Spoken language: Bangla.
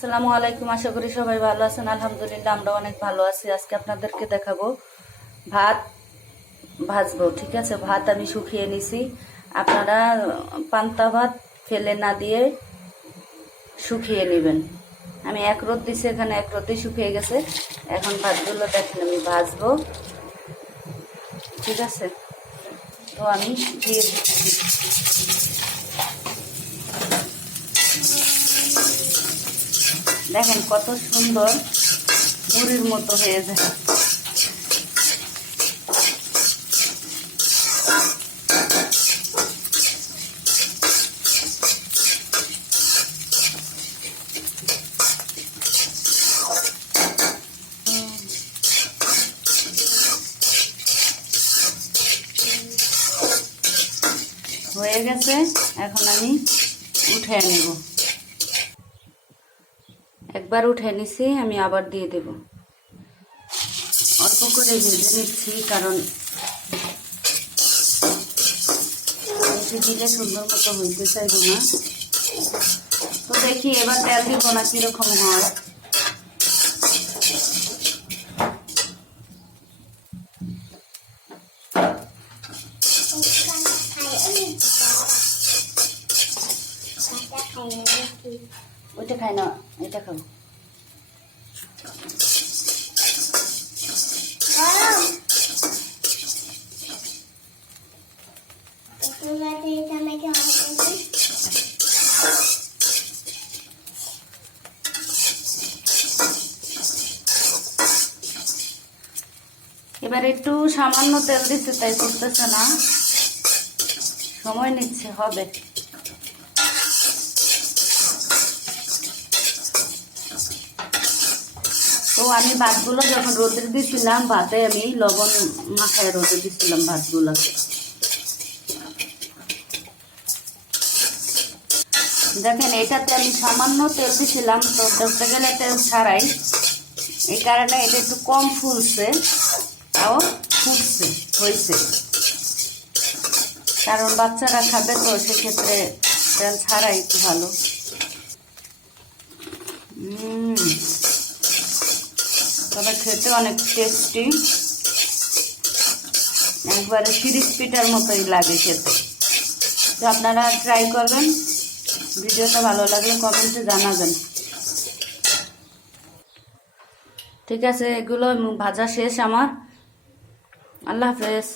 আসসালামু আলাইকুম। আশা করি সবাই ভালো আছেন। আলহামদুলিল্লাহ আমরা অনেক ভালো আছি। আজকে আপনাদেরকে দেখাবো ভাত ভাজবো। ঠিক আছে, ভাত আমি শুকিয়ে নিছি। আপনারা পান্তা ভাত ফেলে না দিয়ে শুকিয়ে নেবেন। আমি এক রোদ দিছি, এখানে এক রোদে শুকিয়ে গেছে। এখন ভাতগুলো দেখেন আমি ভাজবো। ঠিক আছে, তো আমি দিয়ে দিচ্ছি। দেখেন কত সুন্দর মুড়ির মতো হয়ে যায়। হয়ে গেছে, এখন আমি উঠে নেব। একবার উঠে নিছি, আমি আবার দিয়ে দেব। অল্প করে ভেজে নিচ্ছি, কারণ বেশি দিলে সুন্দর মতো হইতে চাইব না। তো দেখি এবার তেল দিব না কিরকম হয়। ওইটা খাই না, এটা খাবো। এবার একটু সামান্য তেল দিচ্ছে, তাই করতেছে না, সময় নিচ্ছে, হবে। তো আমি ভাতগুলো যখন রোদে দিয়েছিলাম, ভাতে আমি লবণ মাখায় রোদে দিয়েছিলাম ভাতগুলোকে। দেখেন এটাতে আমি সামান্য তেল দিয়েছিলাম, তো ধরতে গেলে তেল ছাড়াই, এই কারণে এটা একটু কম ফুলছে, তাও ফুটছে হয়েছে। কারণ বাচ্চারা খাবে, তো সেক্ষেত্রে তেল ছাড়াই একটু ভালো। তবে খেতে অনেক টেস্টি, একবারে সিরিজ পিঠার মতোই লাগে খেতে। তো আপনারা ট্রাই করবেন। ভিডিওটা ভালো লাগলে কমেন্টে জানাবেন। ঠিক আছে, এগুলো ভাজা শেষ আমার। আল্লাহ হাফেজ।